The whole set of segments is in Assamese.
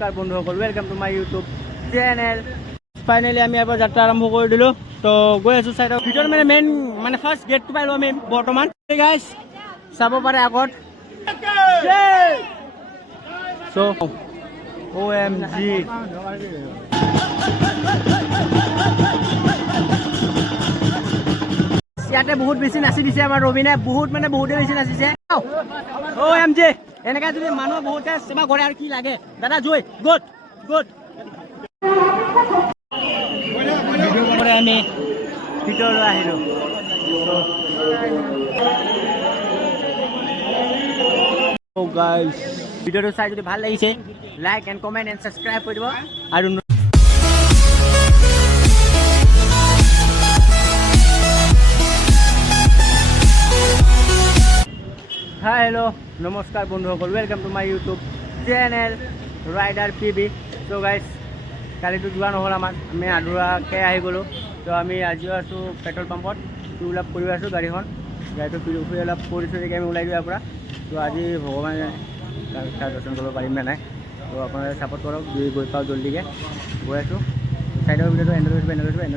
নমস্কাৰ বন্ধুসকল, welcome to my YouTube channel. Finally আমি এবাৰ যাত্ৰা আৰম্ভ কৰি দিলোঁ। তো গৈ আছোঁ চাইডৰ ভিতৰত মেইন ফাৰ্ষ্ট গেটটো পালোঁ আমি বৰ্তমান। গাইজ চাব পাৰে আগত। চ' OMG ইয়াতে বহুত বেছি নাচি দিছে আমাৰ ৰবিনে, বহুতে বেছি নাচিছে। OMG এনেকৈ যদি মানুহ বহুতে সেৱা কৰে আৰু কি লাগে দাদা, জয় গুড আমি ভিতৰলৈ আহিলোঁ। ভিডিঅ'টো চাই যদি ভাল লাগিছে like and comment and subscribe কৰি দিব। আৰু হাই হেল্ল' নমস্কাৰ বন্ধুসকল, welcome to my YouTube channel rider PB। So' guys কালিতো যোৱা নহ'ল আমাৰ, আমি আধৰুৱাকৈ আহি গ'লোঁ। তো আমি আজিও আছোঁ পেট্ৰল পাম্পত, ফিল আপ কৰি আছোঁ গাড়ীটো ফিল আপ কৰিছোঁ যেতিয়া আমি ওলাই যোৱাৰ পৰা। তো আজি ভগৱানে তাৰ দৰ্শন কৰিব পাৰিম নে নাই, তো আপোনালোকে ছাপোৰ্ট কৰক, গৈ পাওঁ জল্দিকৈ। গৈ আছোঁ চাইডৰ ভিডিঅ'টো এণ্ড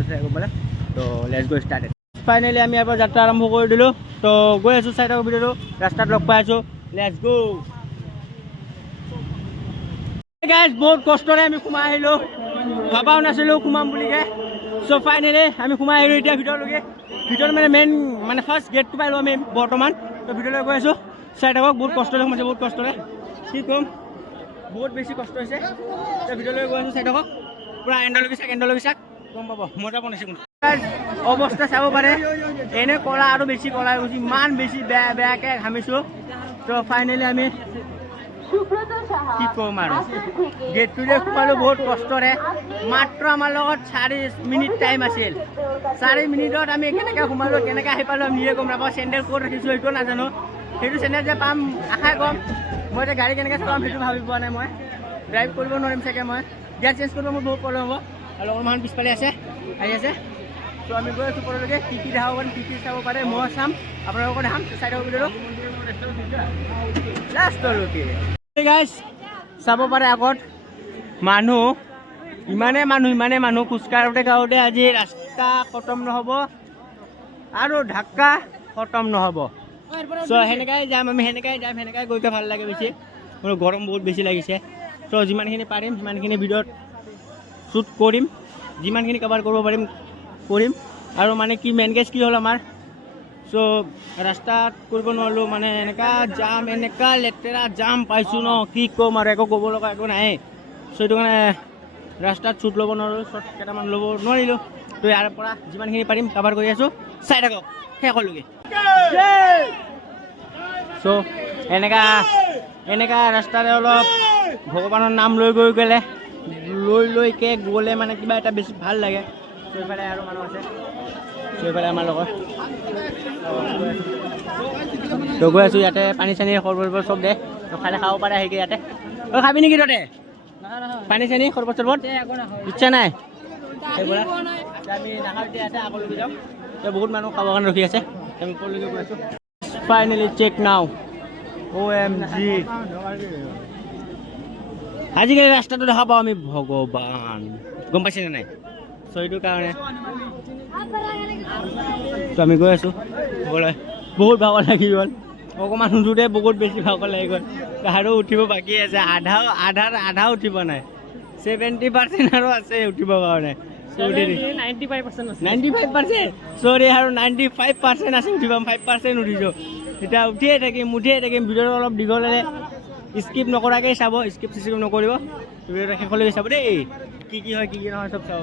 চাই পাৰে। তো লেটছ গো ষ্টাৰ্টেড। ফাইনেলি আমি এবাৰ যাত্ৰা আৰম্ভ কৰি দিলোঁ। তো গৈ আছোঁ চাইডৰ ভিডিঅ'টো, ৰাস্তাত লগ পাই আছোঁ। Let's go guys. বহুত কষ্টৰে আমি সোমাই আহিলোঁ, ভাবাও নাছিলোঁ সোমাম বুলিকৈ। চ' ফাইনেলি আমি সোমাই আহিলোঁ এতিয়া ভিতৰলৈকে। ভিতৰত মেইন ফাৰ্ষ্ট গেটটো পালোঁ আমি বৰ্তমান। তো ভিতৰলৈ গৈ আছোঁ, চাই থাকক। বহুত কষ্টৰে সোমাইছে, বহুত কষ্টৰে, কি ক'ম, বহুত বেছি কষ্ট হৈছে। তো ভিতৰলৈ গৈ আছোঁ, চাই থাকক পূৰা এণ্ডলৈকে চাক গম পাব, মজা বনাইছে কিন্তু। অৱস্থা চাব পাৰে, এনে কলা আৰু বেছি কলা গৈছে, ইমান বেছি বেয়াকৈ ঘামিছোঁ। তো ফাইনেলি আমি কি ক'ম আৰু গেটটোলৈ সোমালোঁ বহুত কষ্টৰে। মাত্ৰ আমাৰ লগত 4 মিনিট টাইম আছিল। 4 মিনিটত আমি কেনেকৈ সোমালোঁ, কেনেকৈ আহি পালোঁ আমি নিজে গম নাপাওঁ। চেণ্ডেল ক'ত ৰাখিছোঁ সেইটো নাজানো, সেইটো চেণ্ডেল যে পাম আশাই কম। মই এতিয়া গাড়ী কেনেকৈ চলাম সেইটো ভাবি পোৱা নাই। মই ড্ৰাইভ কৰিব নোৱাৰিম চাগে, মই গিয়াৰ চেঞ্জ কৰিব মোৰ বহুত প্ৰব্লেম হ'ব। আৰু লগৰ মানুহ পিছফালে আহি আছে। তো আমি গৈ আছোঁ পৰলৈকে, কি দেখাব পাৰিম, কি চাব পাৰে মই চাম, আপোনালোকৰ দেখাম চাইডৰ ভিডিঅ'টো লাষ্টলৈকে। গাইজ চাব পাৰে আগত ইমানে মানুহ খোজকাঢ়োতে গাঁৱতে আজি ৰাস্তা খতম নহ'ব আৰু ঢাক্কা খতম নহ'ব। চ' সেনেকাই যাম আমি, সেনেকাই গৈকে ভাল লাগে বেছি। মোৰ গৰম বহুত বেছি লাগিছে। ত' যিমানখিনি পাৰিম সিমানখিনি ভিডিঅ'ত শ্বুট কৰিম, যিমানখিনি কভাৰ কৰিব পাৰিম কৰিম। আৰু কি মেইন কেছ কি হ'ল আমাৰ, চ' ৰাস্তাত কৰিব নোৱাৰিলোঁ, এনেকুৱা লেতেৰা জাম পাইছোঁ ন, কি ক'ম আৰু, একো ক'ব লগা একো নাই। চ' সেইটো কাৰণে ৰাস্তাত শ্বুট ল'ব নোৱাৰিলোঁ, শ্বট কেইটামান ল'ব নোৱাৰিলোঁ। তো ইয়াৰ পৰা যিমানখিনি পাৰিম কভাৰ কৰি আছোঁ, চাই থাকক শেষলৈকে। চ' এনেকা ৰাস্তাৰে অলপ ভগৱানৰ নাম লৈকে গ'লে কিবা এটা বেছি ভাল লাগে। চ' এইফালে আৰু মানুহ আছে, এইফালে আমাৰ লগত। তো গৈ আছোঁ, ইয়াতে পানী চানী সৰ্বত চব দে, তো খালে খাব পাৰে আহিকে ইয়াতে। খাবি নেকি তহঁতে পানী চানী সৰ্বত ইচ্ছা নাই? আমি নাখাওঁ এতিয়া, আছে আগলৈকে যাওঁ। বহুত মানুহ খাবৰ কাৰণে ৰখি আছে, আমি ওপৰলৈকে গৈ আছোঁ। ফাইনেলি চেক নাও, OMG আজিকালি ৰাস্তাটো দেখা পাওঁ আমি, ভগৱান গম পাইছেনে নাই? চ' সেইটো কাৰণে তো আমি গৈ আছোঁ। বহুত ভাগৰ লাগি গ'ল, অকণমান উঠোঁতে বহুত বেছি ভাগৰ লাগি গ'ল। আৰু উঠিব বাকী আছে, আধা উঠিব নাই, 70% আৰু আছে উঠিবৰ কাৰণে। 95%, চৰি আৰু 95% আছে উঠিব, 5% উঠিছোঁ। এতিয়া উঠিয়ে থাকিম। ভিডিঅ'টো অলপ দীঘল হ'লে স্কিপ নকৰাকৈ চাব, স্কিপ নকৰিব, ভিডিঅ'টো শেষলৈকে চাব দেই। কি হয় কি নহয় চব চাব।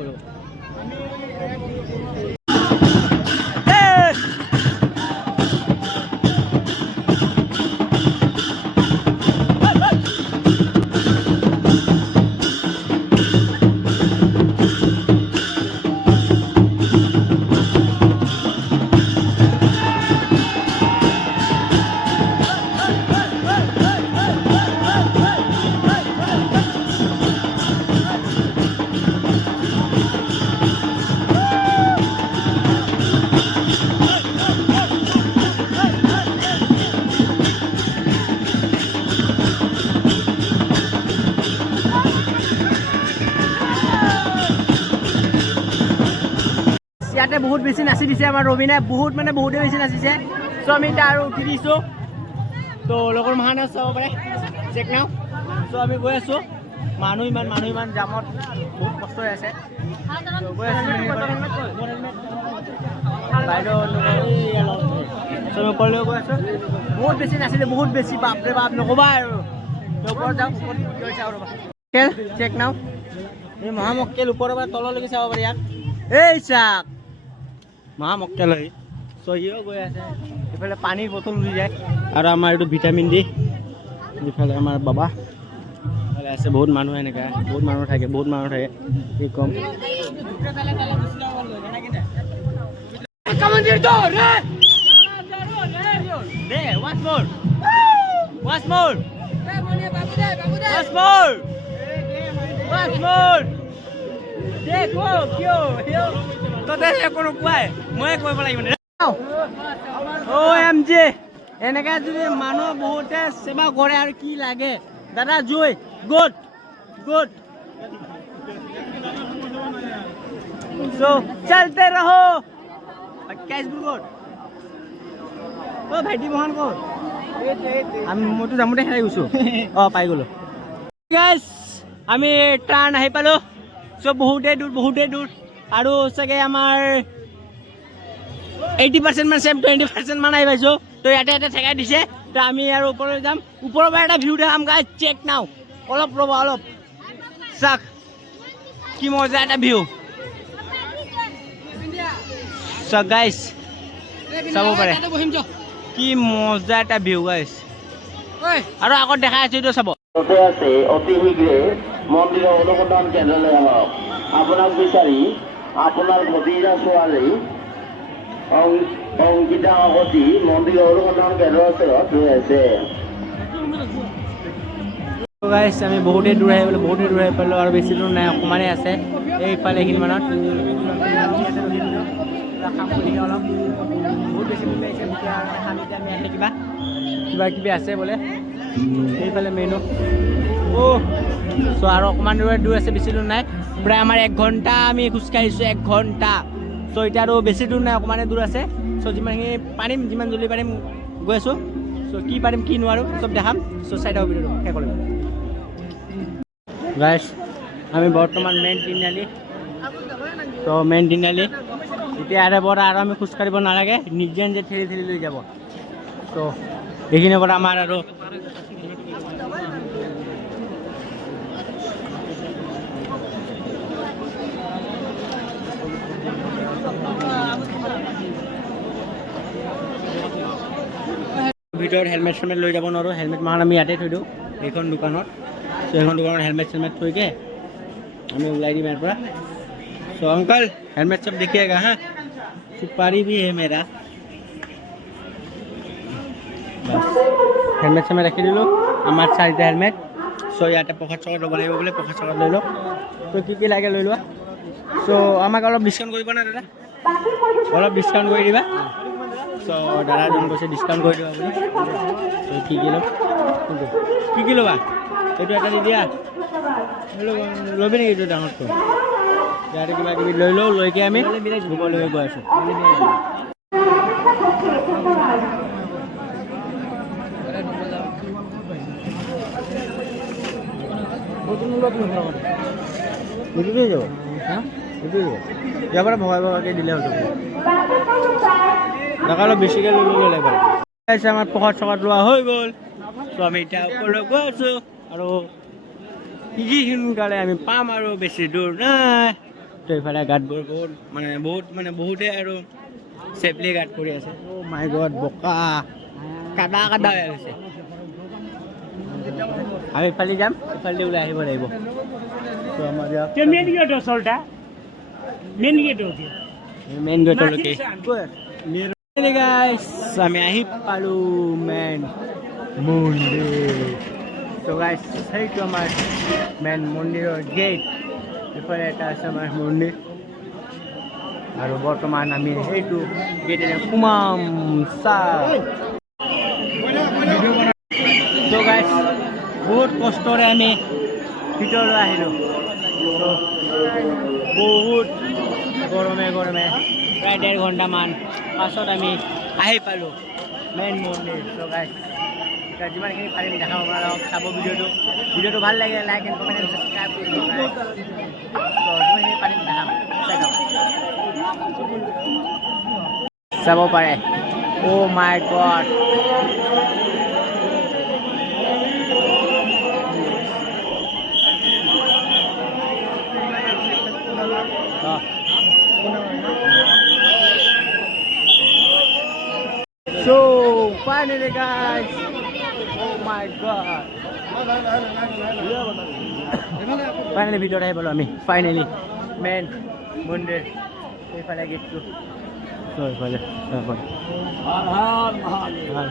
ইয়াতে বহুত বেছি নাচি দিছে আমাৰ ৰবিনে বহুত মানে বহুতে বেছি নাচিছে চ' আমি এতিয়া আৰু উঠি দিছোঁ তো লগৰ মহানাচ চাব পাৰে চেক নাও চ' আমি গৈ আছোঁ মানুহ ইমান জামত বহুত কষ্ট হৈ আছে গৈ আছোঁ বাইদেউ চ' ওপৰলৈ গৈ আছোঁ বহুত বেছি নাচিলে বহুত বেছি বাপৰে বাপ নক'বা আৰু ওপৰত যাওঁ মক্কেল চেক নাও এই মহামক্কেল ওপৰৰ পৰা তললৈকে চাব পাৰি ইয়াক এই চাক মহামক্কেল হয় চ' সিও গৈ আছে এইফালে পানীৰ বটল উঠি যায় আৰু আমাৰ এইটো ভিটামিন ডি এইফালে আমাৰ বাবা এইফালে আছে বহুত মানুহ এনেকৈ বহুত মানুহ থাকে কি ক'ম এনেকে যদি মানুহ বহুতে সেৱা কৰে আৰু কি লাগে দাদা জয় গুড সো চলতে ৰহো ভাইটি বহন ক'ত মইতো যামতে হেৰাই গৈছোঁ পাই গ'লো গাইজ আমি ট্ৰাণ আহি পালোঁ চ' বহুতে দূৰ আৰু চাগে আমাৰ 80% মান 20% মান আহি পাইছোঁ তো ইয়াতে ঠেকাই দিছে তো আমি আৰু ওপৰলৈ যাম ওপৰৰ পৰা এটা ভিউ দেখাম গাইজ চেক নাও অলপ ৰ'ব অলপ চাক কি মজা এটা ভিউ চাক গাইজ চাব পাৰে কি মজা এটা ভিউ গাইজ আৰু আগত দেখাই আছো এইটো চাব আছে অতি শীঘ্ৰে মন্দিৰৰ অনুসন্ধান কেন্দ্ৰলৈ আহক আপোনাক বিচাৰি আপোনাৰ ভতিজা ছোৱালী অংকিতা কাকতি মন্দিৰৰ অনুসন্ধান কেন্দ্ৰৰ ওচৰত ৰৈ আছে গাইজ আমি বহুতেই দূৰ আহি পালোঁ আৰু বেছি দূৰ নাই অকণমানেই আছে এইফালে এইখিনিমানত অলপ বহুত বেছি দূৰ আহিছে আমি ইয়াতে কিবা কিবি আছে বোলে এইফালে মেইনো চ' আৰু অকণমান দূৰ আছে বেছি দূৰ নাই প্ৰায় আমাৰ 1 ঘণ্টা আমি খোজকাঢ়িছোঁ 1 ঘণ্টা চ' এতিয়া আৰু বেছি দূৰ নাই অকণমানে দূৰ আছে চ' যিমানখিনি পাৰিম যিমান জল্দি পাৰিম গৈ আছোঁ চ' কি পাৰিম কি নোৱাৰোঁ চব দেখাম চ' চাই থাকক ভিডিঅ'টো শেষ কৰিম গাইজ আমি বৰ্তমান মেইন তিনিআলি চ' মেইন তিনিআলি এতিয়া ইয়াৰে পৰা আৰু আমি খোজকাঢ়িব নালাগে নিজে ঠেলি লৈ যাব চ' এইখিনিৰ পৰা আমাৰ আৰু ভিতৰত হেলমেট চেলমেট লৈ যাব নোৱাৰোঁ হেলমেট মাহন আমি ইয়াতে থৈ দিওঁ এইখন দোকানত চ' এইখন দোকানত হেলমেট চেলমেট থৈকে আমি ওলাই দিম ইয়াৰ পৰা চ' অংকল হেলমেট চব দেখিয়েগা হা সুপাৰি ভি হে মেৰা হেলমেট চেলমেট ৰাখি দিলোঁ আমাৰ 4টা হেলমেট চ' ইয়াতে প্ৰসাদ চকাত ল'ব লাগিব বোলে প্ৰসাদ চকাত লৈ লওঁ তো কি লাগে লৈ লোৱা চ' আমাক অলপ ডিছকাউণ্ট কৰিব না দাদা অলপ ডিছকাউণ্ট কৰি দিবা চ' দাদাজন কৈছে ডিছকাউণ্ট কৰি দিবা বুলি চ' কি ল'ম কি ল'বা এইটো এটা দি দিয়া ল'বি নেকি এইটো ডাঙৰটো ইয়াতে কিবা কিবি লৈ লওঁ লৈকে আমি ঘুমলৈ গৈ আছোঁ এইটোতেই যাব ইয়াৰ পৰা ভগাই দিলে হ'ল টকা অলপ বেছিকৈ লৈ ল'ব লাগিব আমাৰ প্ৰসাদ চকাত লোৱা হৈ গ'ল ত' আমি এতিয়া ওপৰলৈ গৈ আছোঁ আৰু সোনকালে আমি পাম আৰু বেছি দূৰ নাই তো এইফালে গাঁতবোৰ বহুতে আৰু চেফলি গাঁত কৰি আছে মাই গড বোকা কাদা হৈ গৈছে আমি ইফালে যাম ইফালে ওলাই আহিব লাগিব তো আমাৰ মেইন গেট ওচৰটা মেইন গেটলৈকে গাইজ আমি আহি পালোঁ মেইন মন্দিৰ তো গাইজ সেইটো আমাৰ মেইন মন্দিৰৰ গেট এইফালে এটা আছে আমাৰ মন্দিৰ আৰু বৰ্তমান আমি সেইটো গেটেৰে সোমাম তো গাইজ বহুত কষ্টৰে আমি ভিতৰলৈ আহিলোঁ বহুত গৰমে প্ৰায় 1.5 ঘণ্টামান পাছত আমি আহি পালোঁ মেইন মন্দিৰ। চ' গাইজ এতিয়া যিমানখিনি পাৰিম দেখাব পৰা হওক, চাব ভিডিঅ'টো ভাল লাগে like and comment and subscribe কৰি দিব। যিমানখিনি পাৰিম দেখাম, চাই লওক, চাব পাৰে। অ' মাই god, so finally guys, oh my god, finally ভিতৰত আহি পালোঁ আমি, ফাইনেলি মেইন মন্দিৰ। এইফালে গেটটো, so এইফালে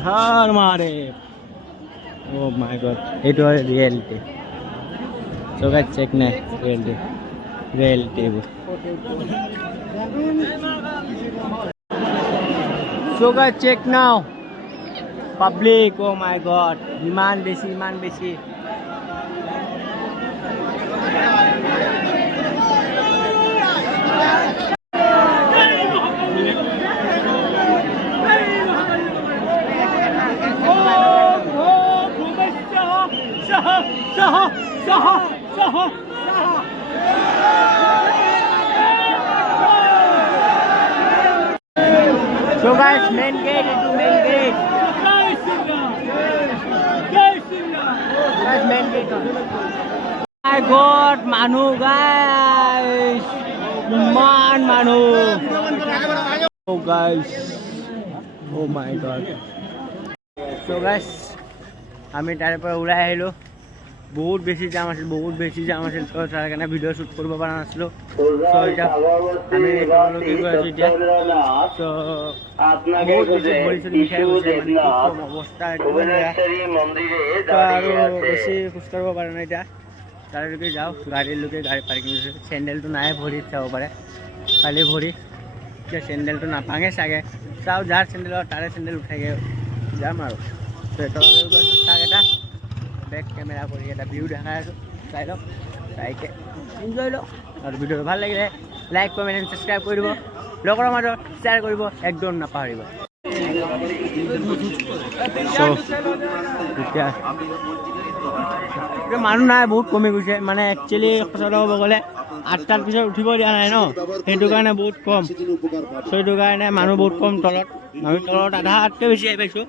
Har Mahadev. oh my god, এইটো হয় ৰিয়েলিটি। so guys check নাই ৰিয়েলিটি এইবোৰ। so guys check now public, oh my god, ইমান বেছি so guys main gate, itu main gate guys, main gate. my god, মানুহ guys, ইমান মানুহ। oh guys, oh my god, so guys আমি তাৰে পৰা ওলাই আহিলোঁ। বহুত বেছি জাম আছিল তো তাৰ কাৰণে ভিডিঅ' শ্বুট কৰিব পৰা নাছিলোঁ। চ' এতিয়া আমি তললৈকে গৈ আছোঁ এতিয়া। চ' বহুত বেছি ভৰি চৰি বিষাই গৈছে, মানে কি ক'ম, অৱস্থা একদম বেয়া। তো আৰু বেছি খোজ কাঢ়িব পৰা নাই এতিয়া। তালৈকে যাওঁ, গাড়ী পাৰ্কিং আছে। চেণ্ডেলটো নাই ভৰিত, চাব পাৰে খালি ভৰি। এতিয়া চেণ্ডেলটো নাপাঙে চাগে, চাওঁ যাৰ চেণ্ডেলৰ তাৰে চেণ্ডেল উঠাইগে যাম আৰু। তো তললৈ গৈছোঁ, চাওক এটা বেক কেমেৰা কৰি এটা ভিউ দেখাই আছোঁ, চাই লওক, চাইকে এনজয় লওক। আৰু ভিডিঅ'টো ভাল লাগিলে লাইক কমেণ্ট এণ্ড ছাবস্ক্ৰাইব কৰি দিব, লগৰ মাজত শ্বেয়াৰ কৰিব একদম নাপাহৰিব। এতিয়া মানুহ নাই, বহুত কমি গৈছে। মানে একচুৱেলি সঁচা ক'ব গ'লে 8টাৰ পিছত উঠিব দিয়া নাই ন, সেইটো কাৰণে বহুত কম। সেইটো কাৰণে মানুহ বহুত কম তলত। আমি তলত আধাতকৈ বেছি আহি পাইছোঁ।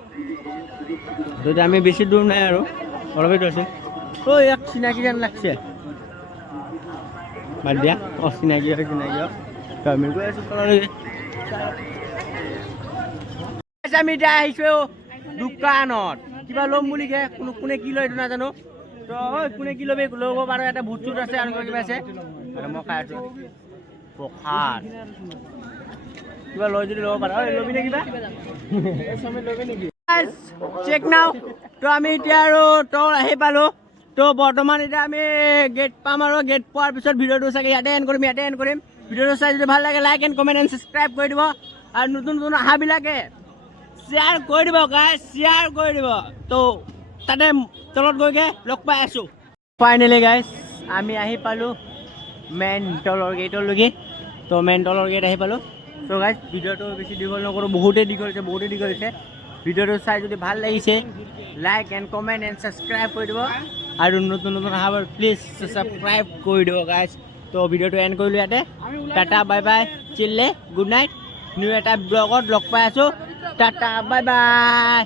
যদি আমি বেছি দূৰ নাই আৰু অলপে আছোঁ। ইয়াক চিনাকি যেন লাগছে, বাদ দিয়া। চিনাকি হয় তো আমি গৈ আছোঁ তললৈকে। আমি এতিয়া আহিছোঁ দোকানত, কিবা ল'ম বুলি কে, কোনে কি লয় এইটো নাজানো। তো কোনে কি ল'বি ল'ব পাৰোঁ। এটা বুট চুট আছে আৰু কিবা আছে, আৰু মই খাই আছোঁ প্ৰসাদ। কিবা লয় যদি ল'ব পাৰোঁ। ল'বি নে কিবা? চেক নাও। তো আমি এতিয়া আৰু তল আহি পালোঁ। তো বৰ্তমান এতিয়া আমি গেট পাম, আৰু গেট পোৱাৰ পিছত ভিডিঅ'টো চাগে ইয়াতে এণ্ড কৰিম। ভিডিঅ'টো চাই যদি ভাল লাগে like and comment and subscribe কৰি দিব, আৰু নতুন অহাবিলাকে শ্বেয়াৰ কৰি দিব গাইজ, শ্বেয়াৰ কৰি দিব। তো তাতে তলত গৈকে লগ পাই আছোঁ। ফাইনেলি গাইজ আমি আহি পালোঁ মেইন তলৰ গেটলৈকে। তো মেইন তলৰ গেট আহি পালোঁ। তো গাইজ ভিডিঅ'টো বেছি দীঘল নকৰোঁ, বহুতেই দীঘল হৈছে। ভিডিঅ'টো চাই যদি ভাল লাগিছে like and comment and subscribe কৰি দিব, আৰু নতুন অহাবোৰ প্লিজ ছাবস্ক্ৰাইব কৰি দিব গাইজ। তো ভিডিঅ'টো এণ্ড কৰিলোঁ ইয়াতে। টাটা বাই বাই, চিল্লে গুড নাইট। নিউ এটা ব্লগত লগ পাই আছোঁ। Tata bye bye.